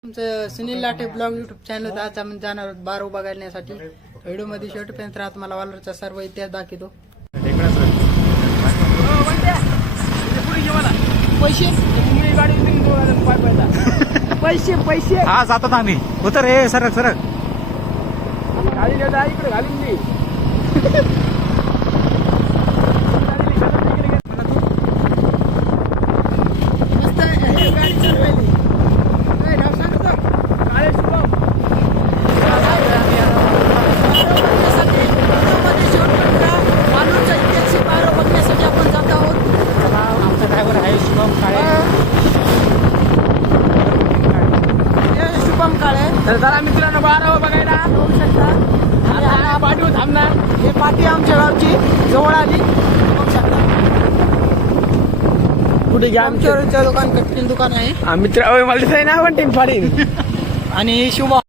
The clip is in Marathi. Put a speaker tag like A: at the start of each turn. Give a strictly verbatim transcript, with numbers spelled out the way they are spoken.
A: तुमचं Sunil Late blog YouTube channel आज आम्ही जाणार आहोत बारो बघण्यासाठी. व्हिडिओ मध्ये शेवटपर्यंत राहत मला वालरचा सर्व इतिहास दाखवतो. पैसे पैसे पैसे
B: हा जातात आम्ही. उतर हे सरक सरक
C: गाडी इकडे घालून दे.
A: मस्त आहे, गाडी चालवायली. काय नाव सांग तर?
C: काळे शुभम.
A: बघण्यासाठी व्हिडिओमध्ये शेवटपर्यंत राहा. वालरचा इतिहास बारो बघण्यासाठी आपण जात आहोत.
B: आमचा ड्रायव्हर आहे शुभम काळे.
A: हे शुभम काळे
C: तर जरा मित्रांनो बारावं बघायला
A: बघू शकता.
C: आणि हा पाठीवर थांबणार.
A: हे पाठी आमच्या गावची जवळ आली बघू शकता.
C: कुठे घ्या
A: आमच्या दुकान कठीण दुकान आहे.
C: मित्र मला दिसाय ना पण टीम फाडीन.
A: आणि शुभम